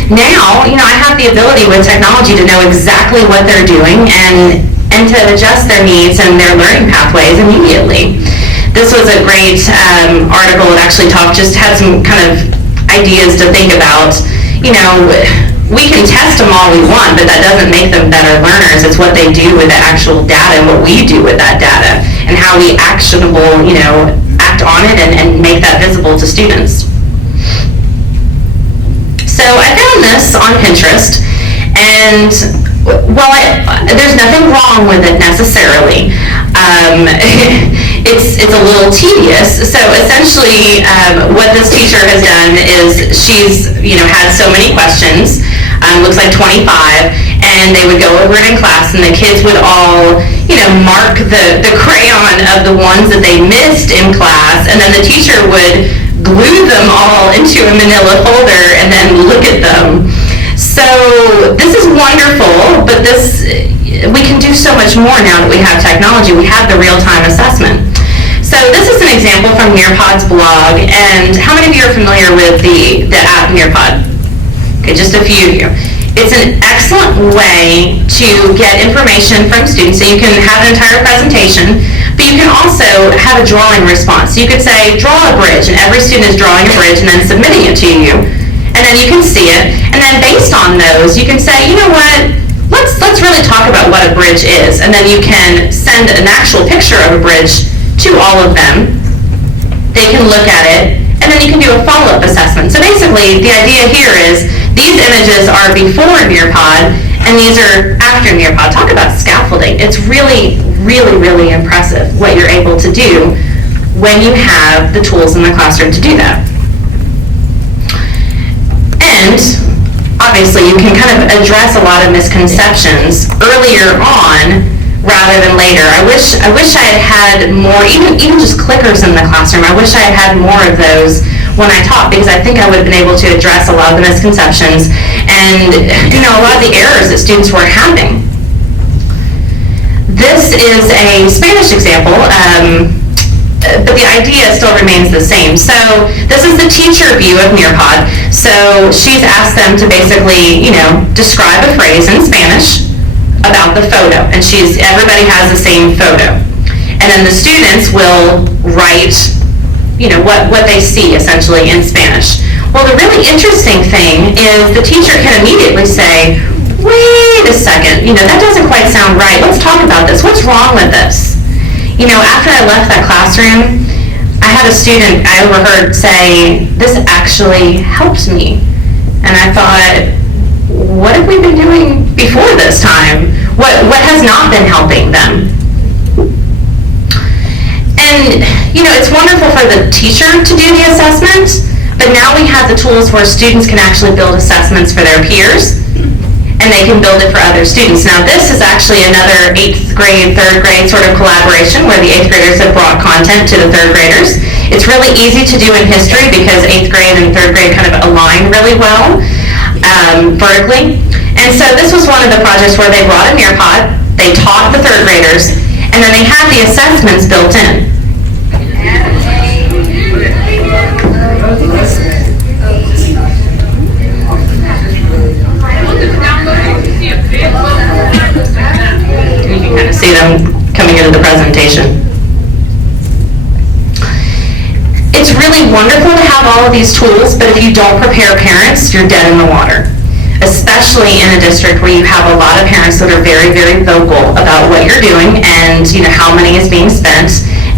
Now, I have the ability with technology to know exactly what they're doing and to adjust their needs and their learning pathways immediately. This was a great article that actually had some kind of ideas to think about. We can test them all we want, but that doesn't make them better learners. It's what they do with the actual data and what we do with that data and how we act on it and make that visible to students. So I found this on Pinterest, and there's nothing wrong with it necessarily. It's a little tedious. So essentially, what this teacher has done is she's had so many questions, looks like 25, and they would go over it in class, and the kids would all mark the crayon of the ones that they missed in class, and then the teacher would glue them all into a manila folder and then look at them. So this is wonderful, but we can do so much more now that we have technology. We have the real-time assessment. So this is an example from Nearpod's blog, and how many of you are familiar with the app Nearpod? Okay, just a few of you. It's an excellent way to get information from students. So you can have an entire presentation, but you can also have a drawing response. So you could say, draw a bridge, and every student is drawing a bridge and then submitting it to you. And then you can see it, and then based on those, you can say, you know what, let's really talk about what a bridge is. And then you can send an actual picture of a bridge to all of them. They can look at it, and then you can do a follow-up assessment. So basically, the idea here is these images are before Nearpod, and these are after Nearpod. Talk about scaffolding. It's really, really, really impressive what you're able to do when you have the tools in the classroom to do that. And obviously, you can kind of address a lot of misconceptions earlier on rather than later. I wish I had more, even just clickers in the classroom. I wish I had more of those when I taught, because I think I would have been able to address a lot of the misconceptions and a lot of the errors that students were having. This is a Spanish example, but the idea still remains the same. So this is the teacher view of Nearpod. So she's asked them to basically, describe a phrase in Spanish about the photo, and everybody has the same photo. And then the students will write, what they see essentially in Spanish. Well, the really interesting thing is the teacher can immediately say, wait a second, that doesn't quite sound right. Let's talk about this. What's wrong with this? After I left that classroom, I had a student I overheard say, this actually helps me. And I thought, what have we been doing before this time? What has not been helping them? And, it's wonderful for the teacher to do the assessment, but now we have the tools where students can actually build assessments for their peers, and they can build it for other students. Now, this is actually another 8th grade, 3rd grade sort of collaboration where the 8th graders have brought content to the 3rd graders. It's really easy to do in history because 8th grade and 3rd grade kind of align really well vertically. And so this was one of the projects where they brought a Nearpod, they taught the 3rd graders, and then they had the assessments built in. You can kind of see them coming into the presentation. It's really wonderful to have all of these tools, but if you don't prepare parents, you're dead in the water. Especially in a district where you have a lot of parents that are very, very vocal about what you're doing and how money is being spent,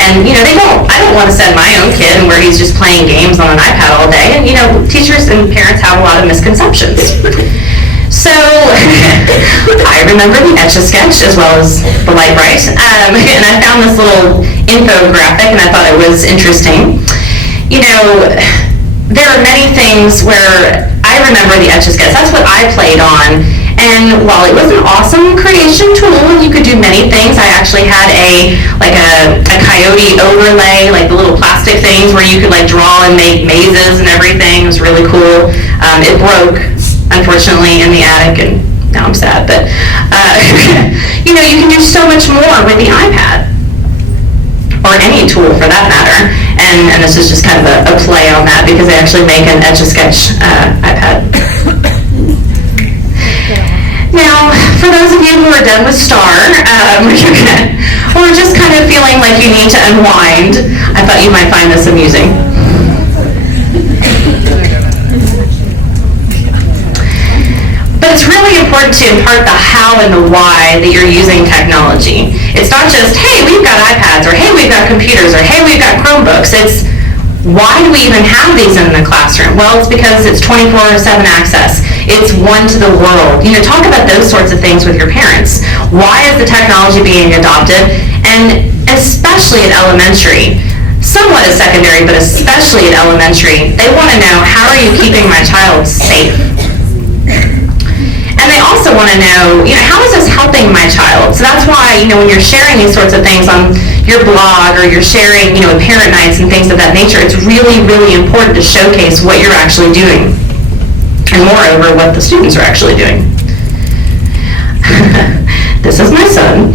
And, I don't want to send my own kid where he's just playing games on an iPad all day. And, teachers and parents have a lot of misconceptions. So, I remember the Etch-a-Sketch as well as the Light-Bright, and I found this little infographic, and I thought it was interesting. There are many things where I remember the Etch-a-Sketch. That's what I played on, and while it was an awesome creation tool, and you could do many things, I actually had a coyote overlay, like the little plastic things where you could draw and make mazes and everything. It was really cool. It broke, unfortunately, in the attic, and now I'm sad, but you can do so much more with the iPad, or any tool for that matter, and this is just kind of a play on that because they actually make an Etch-a-Sketch iPad. Now, for those of you who are done with STAR, or just kind of feeling like you need to unwind, I thought you might find this amusing. But it's really important to impart the how and the why that you're using technology. It's not just, hey, we've got iPads, or hey, we've got computers, or hey, we've got Chromebooks. It's, why do we even have these in the classroom? Well, it's because it's 24/7 access. It's one to the world. Talk about those sorts of things with your parents. Why is the technology being adopted? And especially at elementary, somewhat at secondary, but especially at elementary, they want to know, how are you keeping my child safe? And they also want to know, how is this helping my child? So that's why, when you're sharing these sorts of things on your blog, or you're sharing, parent nights and things of that nature, it's really, really important to showcase what you're actually doing. And moreover, what the students are actually doing. This is my son.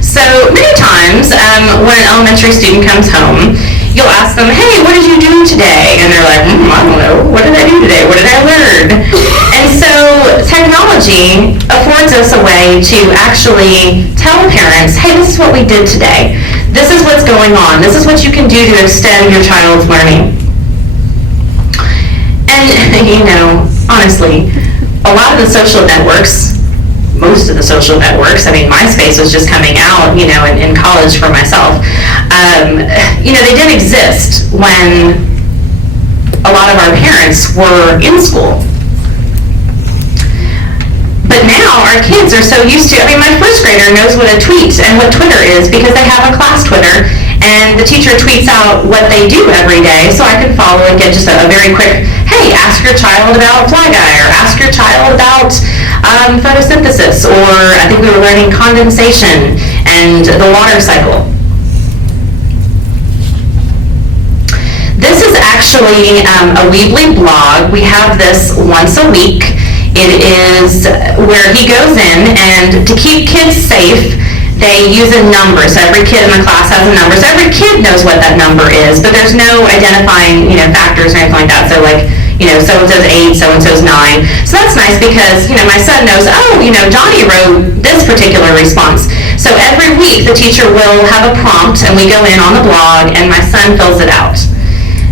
So many times, when an elementary student comes home, you'll ask them, hey, what did you do today? And they're like, I don't know. What did I do today? What did I learn? And so technology affords us a way to actually tell parents, hey, this is what we did today. This is what's going on. This is what you can do to extend your child's learning. And, honestly, a lot of the social networks, most of the social networks, MySpace was just coming out, in college for myself. They didn't exist when a lot of our parents were in school. But now our kids are so used to, my first grader knows what a tweet and what Twitter is because they have a class Twitter, and the teacher tweets out what they do every day, so I can follow and get just a very quick, hey, ask your child about fly guy, or ask your child about photosynthesis, or I think we were learning condensation and the water cycle. This is actually a Weebly blog. We have this once a week. It is where he goes in, and to keep kids safe, they use a number. So every kid in the class has a number. So every kid knows what that number is, but there's no identifying, factors or anything like that. So so-and-so's 8, so-and-so's 9. So that's nice because, my son knows, Johnny wrote this particular response. So every week the teacher will have a prompt, and we go in on the blog, and my son fills it out.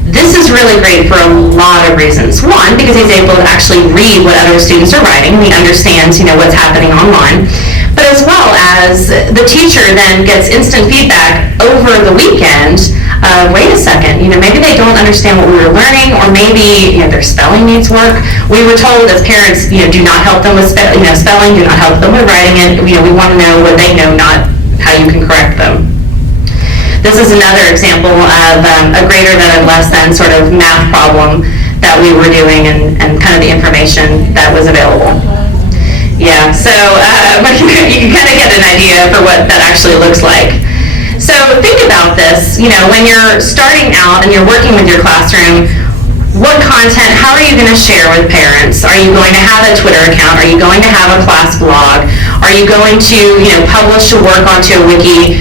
This is really great for a lot of reasons. One, because he's able to actually read what other students are writing. He understands, what's happening online. But as well as the teacher then gets instant feedback over the weekend of, wait a second, maybe they don't understand what we were learning, or maybe, their spelling needs work. We were told as parents, do not help them with spelling, do not help them with writing it. We want to know what they know, not how you can correct them. This is another example of a greater than and less than sort of math problem that we were doing, and kind of the information that was available. Yeah, so you can kind of get an idea for what that actually looks like. So think about this, when you're starting out and you're working with your classroom, what content, how are you going to share with parents? Are you going to have a Twitter account? Are you going to have a class blog? Are you going to, publish a work onto a wiki?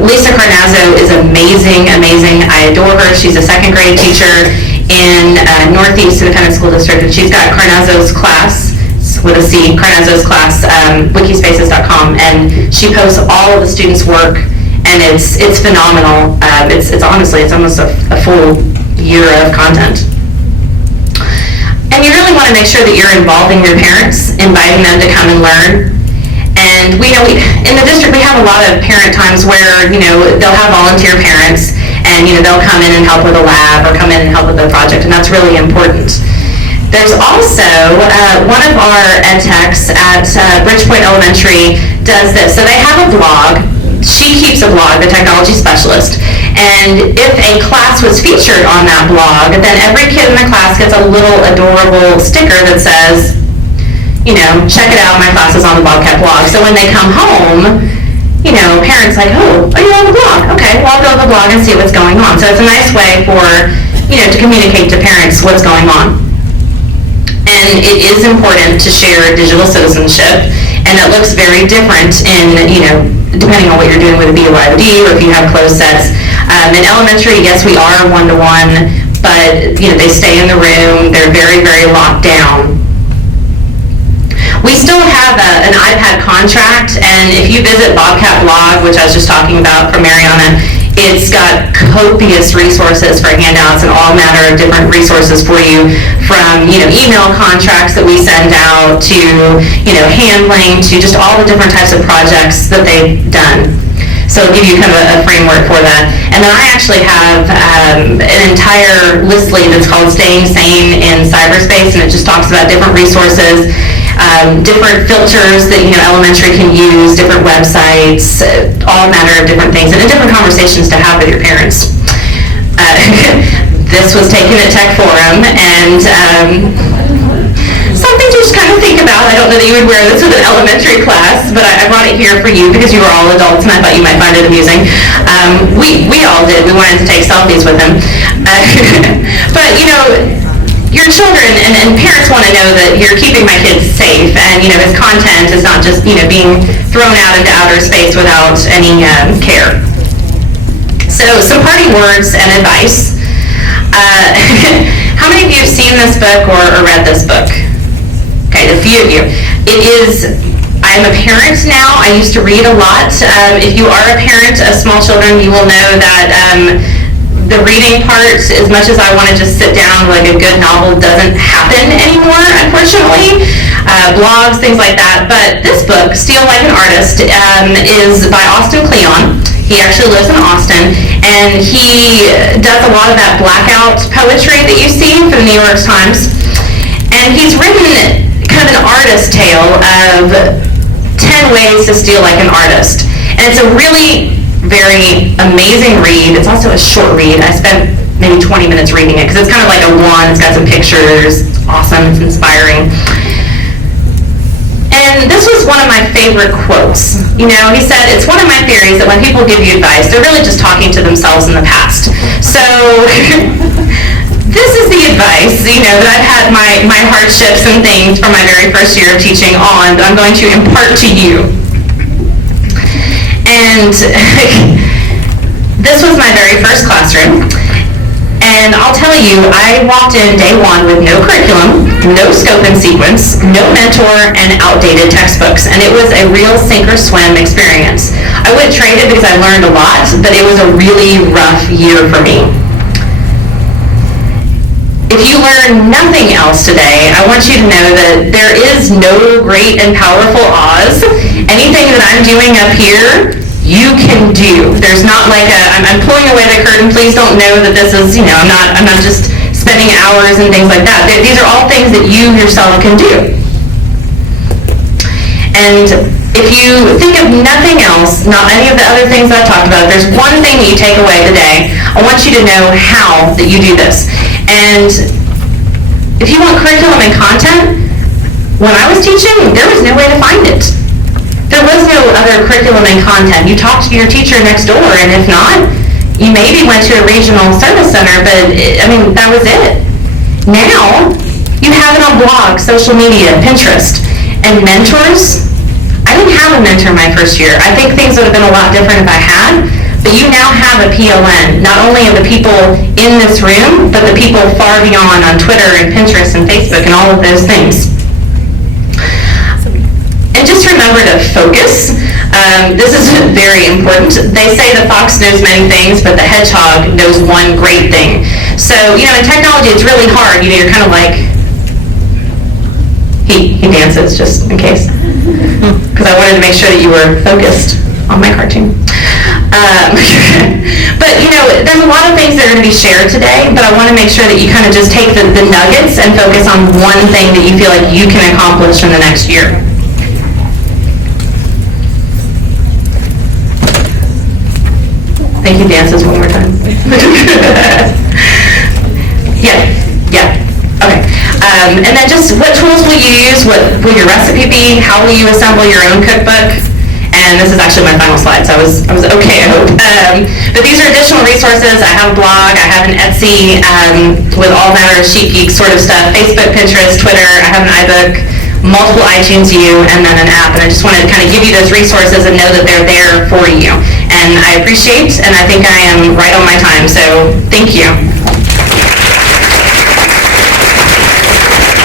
Lisa Carnazzo is amazing, amazing. I adore her. She's a second grade teacher in Northeast Independent School District, and she's got Carnazzo's class, with a C, Carnazzo's class, wikispaces.com, and she posts all of the students' work, and it's phenomenal. It's honestly, it's almost a full year of content. And you really want to make sure that you're involving your parents, inviting them to come and learn. And we know in the district we have a lot of parent times where, they'll have volunteer parents and, they'll come in and help with a lab or come in and help with a project, and that's really important. There's also one of our ed techs at Bridgepoint Elementary does this. So they have a blog. She keeps a blog, the technology specialist. And if a class was featured on that blog, then every kid in the class gets a little adorable sticker that says, check it out, my class is on the Bobcat blog. So when they come home, parents like, oh, are you on the blog? Okay, well, I'll go to the blog and see what's going on. So it's a nice way for, to communicate to parents what's going on. And it is important to share digital citizenship, and it looks very different in, depending on what you're doing with a BYOD or if you have closed sets. In elementary, yes, we are one-to-one, but, they stay in the room. They're very, very locked down. We still have an iPad contract, and if you visit Bobcat blog, which I was just talking about from Mariana, it's got copious resources for handouts and all manner of different resources for you, from email contracts that we send out to handling, to just all the different types of projects that they've done. So it'll give you kind of a framework for that. And then I actually have an entire listly that's called Staying Sane in Cyberspace, and it just talks about different resources, different filters that elementary can use, different websites, all manner of different things, and different conversations to have with your parents. This was taken at Tech Forum, and something to just kind of think about. I don't know that you would wear this with an elementary class, but I brought it here for you because you were all adults, and I thought you might find it amusing. We all did. We wanted to take selfies with them. But your children and parents want to know that you're keeping my kids safe, and his content is not just being thrown out into outer space without any care. So some parting words and advice. How many of you have seen this book or read this book? Okay, a few of you. I am a parent now. I used to read a lot. If you are a parent of small children, you will know that the reading part, as much as I want to just sit down like a good novel, doesn't happen anymore, unfortunately. Blogs, things like that. But this book, Steal Like an Artist, is by Austin Kleon. He actually lives in Austin, and he does a lot of that blackout poetry that you see from the New York Times. And he's written kind of an artist tale of 10 ways to steal like an artist. And it's a really very amazing read. It's also a short read. I spent maybe 20 minutes reading it because it's kind of like a one. It's got some pictures. It's awesome. It's inspiring. And this was one of my favorite quotes. He said, it's one of my theories that when people give you advice, they're really just talking to themselves in the past. So this is the advice, that I've had my hardships and things from my very first year of teaching on, that I'm going to impart to you. And this was my very first classroom. And I'll tell you, I walked in day one with no curriculum, no scope and sequence, no mentor, and outdated textbooks. And it was a real sink or swim experience. I wouldn't trade it because I learned a lot, but it was a really rough year for me. If you learn nothing else today, I want you to know that there is no great and powerful Oz. Anything that I'm doing up here, you can do. There's not like I'm pulling away the curtain. Please don't know that this is, I'm not just spending hours and things like that. These are all things that you yourself can do. And if you think of nothing else, not any of the other things I've talked about, there's one thing that you take away today. I want you to know how that you do this. And if you want curriculum and content, when I was teaching, there was no way to find it. There was no other curriculum and content. You talked to your teacher next door, and if not, you maybe went to a regional service center, but that was it. Now, you have it on blogs, social media, Pinterest, and mentors. I didn't have a mentor my first year. I think things would have been a lot different if I had, but you now have a PLN, not only of the people in this room, but the people far beyond on Twitter and Pinterest and Facebook and all of those things. And just remember to focus. This is very important. They say the fox knows many things, but the hedgehog knows one great thing. So, in technology, it's really hard. You're kind of like He dances, just in case. Because I wanted to make sure that you were focused on my cartoon. But, you know, there's a lot of things that are going to be shared today, but I want to make sure that you kind of just take the nuggets and focus on one thing that you feel like you can accomplish in the next year. Thank you, dances one more time. Yeah, okay. And then just what tools will you use? What will your recipe be? How will you assemble your own cookbook? And this is actually my final slide, so I was okay, I hope. But these are additional resources. I have a blog, I have an Etsy with all manner of Sheet Geek sort of stuff, Facebook, Pinterest, Twitter, I have an iBook, multiple iTunes U, and then an app. And I just wanted to kind of give you those resources and know that they're there for you. And I appreciate, and I think I am right on my time, so thank you.